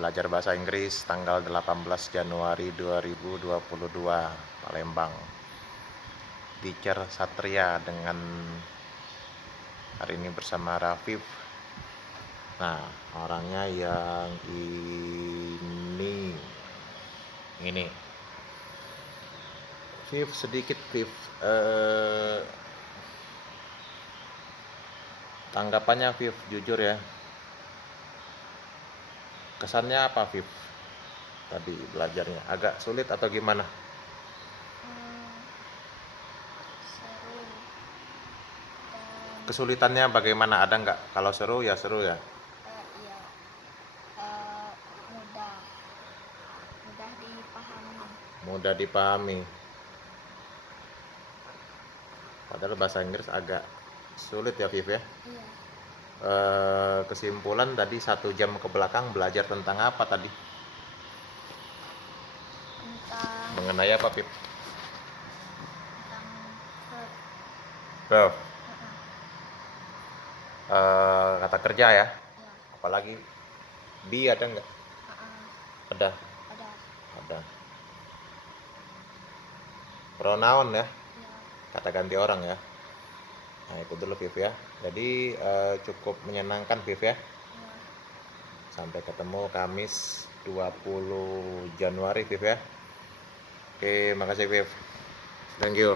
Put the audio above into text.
belajar bahasa Inggris tanggal 18 Januari 2022, Palembang. Teacher Satria dengan hari ini bersama Rafif. Nah, orangnya yang ini Viv, sedikit Viv, tanggapannya Viv, jujur ya, kesannya apa Viv tadi belajarnya? Agak sulit atau gimana? Seru dan Kesulitannya bagaimana, ada nggak? Kalau seru ya seru ya. iya, mudah dipahami. Mudah dipahami. Padahal bahasa Inggris agak sulit ya Viv ya. Iya, Kesimpulan tadi 1 jam ke belakang belajar tentang apa tadi? tentang Mengenai apa Viv? tentang verb. Verb. Heeh, Kata kerja ya. iya, Apalagi be ada nggak? Ada. ada, Ada. Pronoun ya. iya, Kata ganti orang ya. Nah itu dulu Viv ya. Jadi cukup menyenangkan Viv ya. iya. Sampai ketemu Kamis 20 Januari Viv ya. Oke, makasih Viv. Thank you.